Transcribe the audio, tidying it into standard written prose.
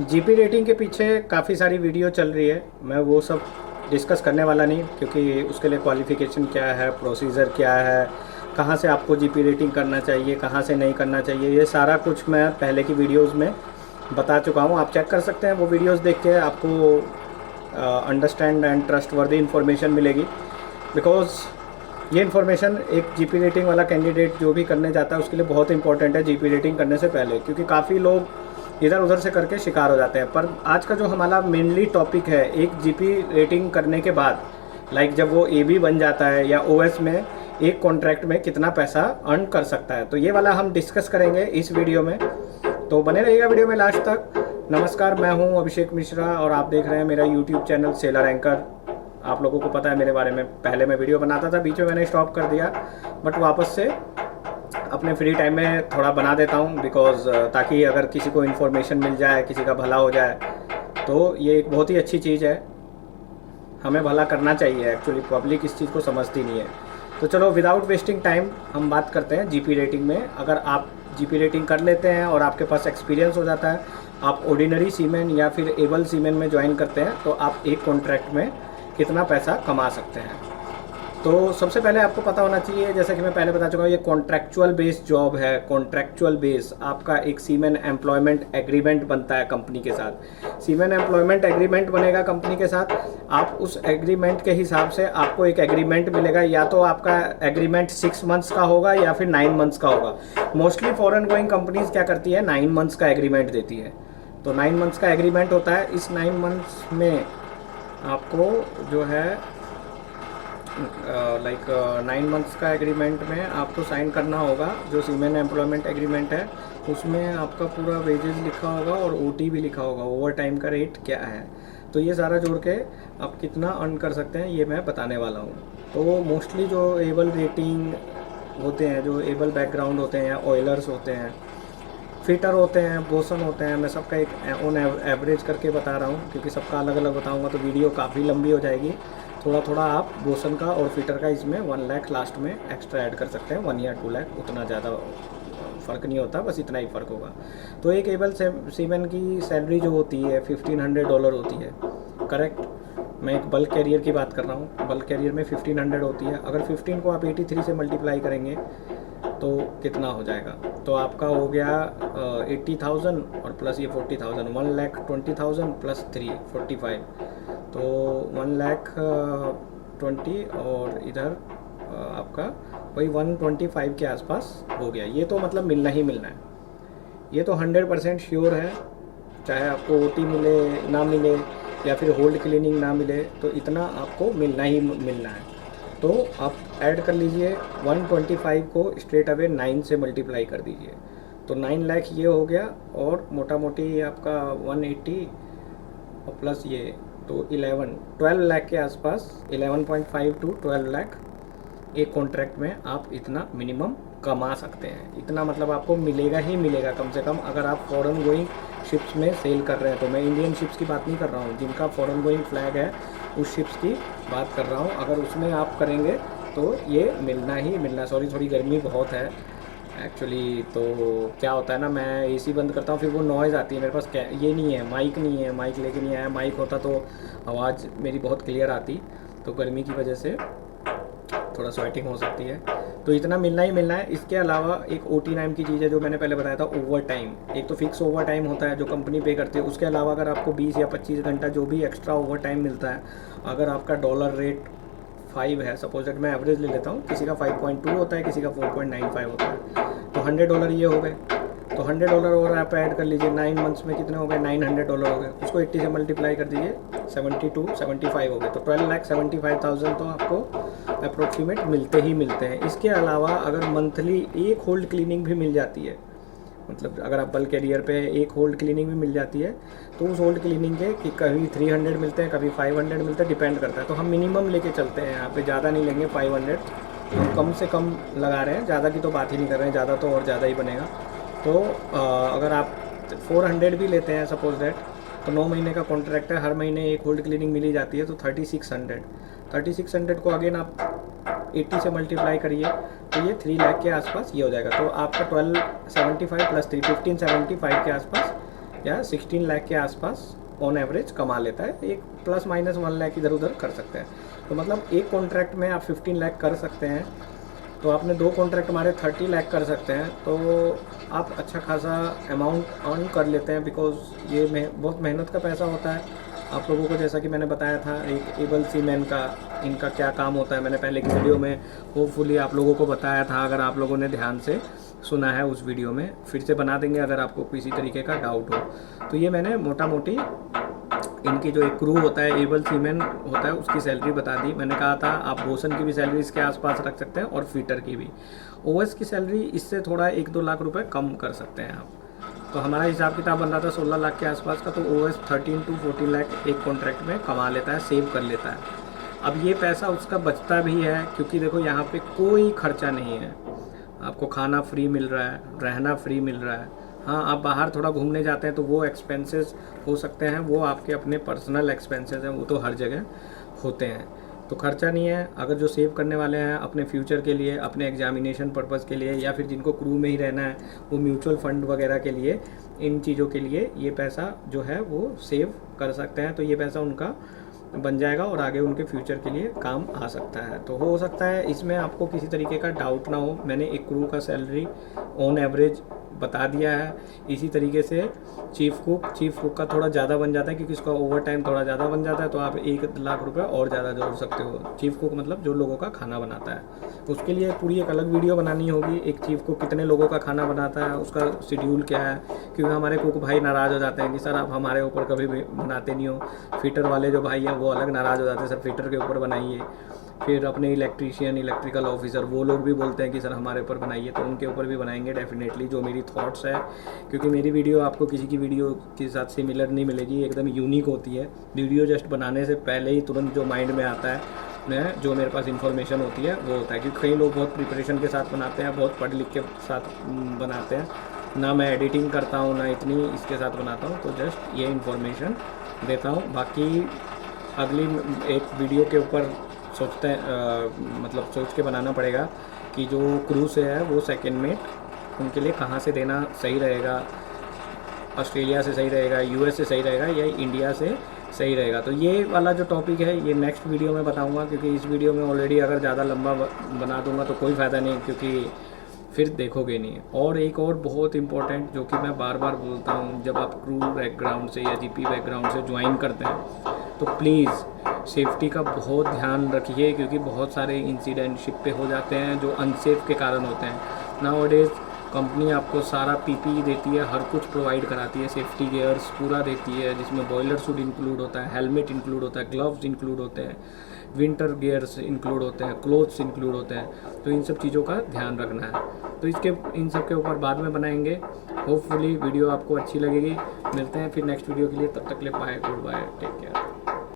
GP rating के पीछे काफ़ी सारी वीडियो चल रही है। मैं वो सब डिस्कस करने वाला नहीं, क्योंकि उसके लिए क्वालिफ़िकेशन क्या है, प्रोसीजर क्या है, कहाँ से आपको जीपी रेटिंग करना चाहिए, कहाँ से नहीं करना चाहिए, ये सारा कुछ मैं पहले की वीडियोस में बता चुका हूँ। आप चेक कर सकते हैं, वो वीडियोस देख के आपको अंडरस्टैंड एंड ट्रस्ट वर्दी इन्फॉर्मेशन मिलेगी। बिकॉज़ ये इन्फॉर्मेशन एक जीपी रेटिंग वाला कैंडिडेट जो भी करने जाता है उसके लिए बहुत इंपॉर्टेंट है जीपी रेटिंग करने से पहले, क्योंकि काफ़ी लोग इधर उधर से करके शिकार हो जाते हैं। पर आज का जो हमारा मेनली टॉपिक है, एक जीपी रेटिंग करने के बाद लाइक जब वो ए बी बन जाता है या ओएस में, एक कॉन्ट्रैक्ट में कितना पैसा अर्न कर सकता है, तो ये वाला हम डिस्कस करेंगे इस वीडियो में। तो बने रहिएगा वीडियो में लास्ट तक। नमस्कार, मैं हूं अभिषेक मिश्रा और आप देख रहे हैं मेरा यूट्यूब चैनल सेलर एंकर। आप लोगों को पता है मेरे बारे में, पहले मैं वीडियो बनाता था, बीच में मैंने स्टॉप कर दिया, बट वापस से अपने फ्री टाइम में थोड़ा बना देता हूँ। बिकॉज़ ताकि अगर किसी को इन्फॉर्मेशन मिल जाए, किसी का भला हो जाए, तो ये एक बहुत ही अच्छी चीज़ है। हमें भला करना चाहिए, एक्चुअली पब्लिक इस चीज़ को समझती नहीं है। तो चलो विदाउट वेस्टिंग टाइम हम बात करते हैं जीपी रेटिंग में। अगर आप जीपी रेटिंग कर लेते हैं और आपके पास एक्सपीरियंस हो जाता है, आप ऑर्डिनरी सीमेन या फिर एबल सीमेन में ज्वाइन करते हैं, तो आप एक कॉन्ट्रैक्ट में कितना पैसा कमा सकते हैं। तो सबसे पहले आपको पता होना चाहिए, जैसा कि मैं पहले बता चुका हूँ, ये कॉन्ट्रैक्चुअल बेस्ड जॉब है। कॉन्ट्रैक्चुअल बेस आपका एक सीमेन एम्प्लॉयमेंट एग्रीमेंट बनता है कंपनी के साथ। सीमेन एम्प्लॉयमेंट एग्रीमेंट बनेगा कंपनी के साथ। आप उस एग्रीमेंट के हिसाब से आपको एक एग्रीमेंट मिलेगा, या तो आपका एग्रीमेंट 6 मंथ्स का होगा या फिर 9 मंथ्स का होगा। मोस्टली फॉरेन गोइंग कंपनीज क्या करती है, 9 मंथ्स का एग्रीमेंट देती है। तो 9 मंथ्स का एग्रीमेंट होता है। इस 9 मंथ्स में आपको जो है लाइक 9 मंथ्स का एग्रीमेंट में आपको साइन करना होगा। जो सीमेन एम्प्लॉयमेंट एग्रीमेंट है उसमें आपका पूरा वेजेस लिखा होगा और ओटी भी लिखा होगा, ओवर टाइम का रेट क्या है। तो ये सारा जोड़ के आप कितना अर्न कर सकते हैं ये मैं बताने वाला हूँ। तो मोस्टली जो एबल रेटिंग होते हैं, जो एबल बैकग्राउंड होते हैं, या ऑयलर्स होते हैं, फिटर होते हैं, बोसन होते हैं, मैं सबका एक ऑन एवरेज करके बता रहा हूँ, क्योंकि सबका अलग अलग बताऊँगा तो वीडियो काफ़ी लंबी हो जाएगी। थोड़ा थोड़ा आप बोसन का और फिटर का इसमें 1 लाख लास्ट में एक्स्ट्रा ऐड कर सकते हैं, 1 या 2 लाख, उतना ज़्यादा फ़र्क नहीं होता, बस इतना ही फ़र्क होगा। तो एक एबल सीमेन की सैलरी जो होती है $1500 होती है, करेक्ट। मैं एक बल्क कैरियर की बात कर रहा हूँ। बल्क कैरियर में 1500 होती है। अगर 15 को आप 83 से मल्टीप्लाई करेंगे तो कितना हो जाएगा, तो आपका हो गया 80,000 और प्लस ये 40,000, 1,20,000 प्लस 3 45, तो 1,20,000 और इधर आपका वही 125 के आसपास हो गया। ये तो मतलब मिलना ही मिलना है, ये तो 100% श्योर है। चाहे आपको ओटी मिले ना मिले या फिर होल्ड क्लीनिंग ना मिले, तो इतना आपको मिलना ही मिलना है। तो आप ऐड कर लीजिए 125 को स्ट्रेट अवे 9 से मल्टीप्लाई कर दीजिए, तो 9 लाख ये हो गया, और मोटा मोटी आपका 180 और प्लस ये, तो 12 लाख के आसपास, 11.5 टू 12 लाख एक कॉन्ट्रैक्ट में आप इतना मिनिमम कमा सकते हैं। इतना मतलब आपको मिलेगा ही मिलेगा कम से कम, अगर आप फॉरेन गोइंग शिप्स में सेल कर रहे हैं। तो मैं इंडियन शिप्स की बात नहीं कर रहा हूँ, जिनका फॉरेन गोइंग फ्लैग है उस शिप्स की बात कर रहा हूँ। अगर उसमें आप करेंगे तो ये मिलना ही मिलना। सॉरी, थोड़ी गर्मी बहुत है एक्चुअली। तो क्या होता है ना, मैं एसी बंद करता हूँ, फिर वो नॉइज़ आती है। मेरे पास ये नहीं है, माइक नहीं है, माइक लेके नहीं आया। माइक होता तो आवाज़ मेरी बहुत क्लियर आती। तो गर्मी की वजह से थोड़ा स्वेटिंग हो सकती है। तो इतना मिलना ही मिलना है। इसके अलावा एक ओटी नाम की चीज़ है, जो मैंने पहले बताया था, ओवर टाइम। एक तो फिक्स ओवर टाइम होता है जो कंपनी पे करती है, उसके अलावा अगर आपको 20 या 25 घंटा जो भी एक्स्ट्रा ओवर टाइम मिलता है, अगर आपका डॉलर रेट 5 है, सपोज दैट मैं एवरेज ले लेता हूँ, किसी का 5.2 होता है, किसी का 4.95 होता है, तो $100 ये हो गए। तो $100 और आप ऐड कर लीजिए, 9 मंथ्स में कितने हो गए, $900 हो गए। उसको 80 से मल्टीप्लाई कर दीजिए, 75 हो गए, तो 12,75,000 तो आपको अप्रोक्सीमेट मिलते ही मिलते हैं। इसके अलावा अगर मंथली एक होल्ड क्लीनिंग भी मिल जाती है, मतलब अगर आप बल्क कैरियर पे एक होल्ड क्लीनिंग भी मिल जाती है, तो उस होल्ड क्लीनिंग के कि कभी 300 मिलते हैं, कभी 500 मिलते हैं, डिपेंड करता है। तो हम मिनिमम लेके चलते हैं यहाँ पे, ज़्यादा नहीं लेंगे। 500 हम कम से कम लगा रहे हैं, ज़्यादा की तो बात ही नहीं कर रहे हैं, ज़्यादा तो और ज़्यादा ही बनेगा। तो अगर आप 400 भी लेते हैं सपोज दैट, तो 9 महीने का कॉन्ट्रैक्ट है, हर महीने एक होल्ड क्लीनिंग मिली जाती है, तो 3600 को अगेन आप 80 से मल्टीप्लाई करिए, तो ये 3 लाख के आसपास ये हो जाएगा। तो आपका 1275 प्लस 3 1575 के आसपास या 16 लाख के आसपास ऑन एवरेज कमा लेता है। एक प्लस माइनस 1 लाख इधर उधर कर सकते हैं। तो मतलब एक कॉन्ट्रैक्ट में आप 15 लाख कर सकते हैं, तो आपने 2 कॉन्ट्रैक्ट मारे 30 लाख कर सकते हैं, तो आप अच्छा खासा अमाउंट अर्न कर लेते हैं। बिकॉज ये बहुत मेहनत का पैसा होता है। आप लोगों को जैसा कि मैंने बताया था एक एबल सीमैन का इनका क्या काम होता है, मैंने पहले की वीडियो में होपफुली आप लोगों को बताया था। अगर आप लोगों ने ध्यान से सुना है उस वीडियो में, फिर से बना देंगे अगर आपको किसी तरीके का डाउट हो। तो ये मैंने मोटा मोटी इनकी जो एक क्रू होता है, एबल सीमैन होता है, उसकी सैलरी बता दी। मैंने कहा था आप बोसन की भी सैलरी इसके आसपास रख सकते हैं और फीटर की भी। ओएस की सैलरी इससे थोड़ा 1-2 लाख रुपए कम कर सकते हैं आप। तो हमारा हिसाब किताब बन रहा था 16 लाख के आसपास का। तो ओएस 13 to 14 लाख एक कॉन्ट्रैक्ट में कमा लेता है, सेव कर लेता है। अब ये पैसा उसका बचता भी है, क्योंकि देखो यहाँ पे कोई खर्चा नहीं है। आपको खाना फ्री मिल रहा है, रहना फ्री मिल रहा है। हाँ, आप बाहर थोड़ा घूमने जाते हैं तो वो एक्सपेंसेस हो सकते हैं, वो आपके अपने पर्सनल एक्सपेंसेस हैं, वो तो हर जगह होते हैं। तो खर्चा नहीं है। अगर जो सेव करने वाले हैं अपने फ्यूचर के लिए, अपने एग्जामिनेशन पर्पज़ के लिए, या फिर जिनको क्रू में ही रहना है, वो म्यूचुअल फंड वगैरह के लिए, इन चीज़ों के लिए ये पैसा जो है वो सेव कर सकते हैं। तो ये पैसा उनका बन जाएगा और आगे उनके फ्यूचर के लिए काम आ सकता है। तो हो सकता है इसमें आपको किसी तरीके का डाउट ना हो। मैंने एक क्रू का सैलरी ऑन एवरेज बता दिया है। इसी तरीके से चीफ़ कुक का थोड़ा ज़्यादा बन जाता है, क्योंकि उसका ओवर टाइम थोड़ा ज़्यादा बन जाता है, तो आप 1 लाख रुपए और ज़्यादा जोड़ सकते हो। चीफ़ कुक मतलब जो लोगों का खाना बनाता है। उसके लिए पूरी एक अलग वीडियो बनानी होगी। एक चीफ़ कुक कितने लोगों का खाना बनाता है, उसका शेड्यूल क्या है, क्योंकि हमारे कुक भाई नाराज़ हो जाते हैं कि सर आप हमारे ऊपर कभी भी बनाते नहीं हो। फिटर वाले जो भाई हैं वो अलग नाराज़ हो जाते हैं, सर फिटर के ऊपर बनाइए। फिर अपने इलेक्ट्रीशियन, इलेक्ट्रिकल ऑफिसर, वो लोग भी बोलते हैं कि सर हमारे ऊपर बनाइए। तो उनके ऊपर भी बनाएंगे डेफिनेटली, जो मेरी थॉट्स है। क्योंकि मेरी वीडियो आपको किसी की वीडियो के साथ सिमिलर नहीं मिलेगी, एकदम यूनिक होती है। वीडियो जस्ट बनाने से पहले ही तुरंत जो माइंड में आता है, जो मेरे पास इन्फॉर्मेशन होती है वो होता है। क्योंकि कई लोग बहुत प्रिपरेशन के साथ बनाते हैं, बहुत पढ़ लिख के साथ बनाते हैं। ना मैं एडिटिंग करता हूँ, ना इतनी इसके साथ बनाता हूँ। तो जस्ट ये इन्फॉर्मेशन देता हूँ। बाकी अगली एक वीडियो के ऊपर सोचते हैं, मतलब सोच के बनाना पड़ेगा कि जो क्रू से है वो सेकंड मेट उनके लिए कहाँ से देना सही रहेगा। ऑस्ट्रेलिया से सही रहेगा, यूएस से सही रहेगा, या इंडिया से सही रहेगा। तो ये वाला जो टॉपिक है ये नेक्स्ट वीडियो में बताऊंगा, क्योंकि इस वीडियो में ऑलरेडी अगर ज़्यादा लंबा बना दूंगा तो कोई फ़ायदा नहीं, क्योंकि फिर देखोगे नहीं। और एक और बहुत इंपॉर्टेंट जो कि मैं बार बार बोलता हूँ, जब आप क्रू बैकग्राउंड से या जीपी बैकग्राउंड से ज्वाइन करते हैं तो प्लीज़ सेफ्टी का बहुत ध्यान रखिए, क्योंकि बहुत सारे इंसिडेंट शिप पे हो जाते हैं जो अनसेफ के कारण होते हैं। नाउअडेज़ कंपनी आपको सारा पीपीई देती है, हर कुछ प्रोवाइड कराती है, सेफ्टी गियर्स पूरा देती है, जिसमें बॉयलर सूट इंक्लूड होता है, हेलमेट इंक्लूड होता है, ग्लव्स इंक्लूड होते हैं, विंटर गियर्स इंक्लूड होते हैं, क्लोथ्स इंक्लूड होते हैं। तो इन सब चीज़ों का ध्यान रखना है। तो इन सब के ऊपर बाद में बनाएंगे। होपफुली वीडियो आपको अच्छी लगेगी। मिलते हैं फिर नेक्स्ट वीडियो के लिए, तब तक के लिए bye, goodbye, take care.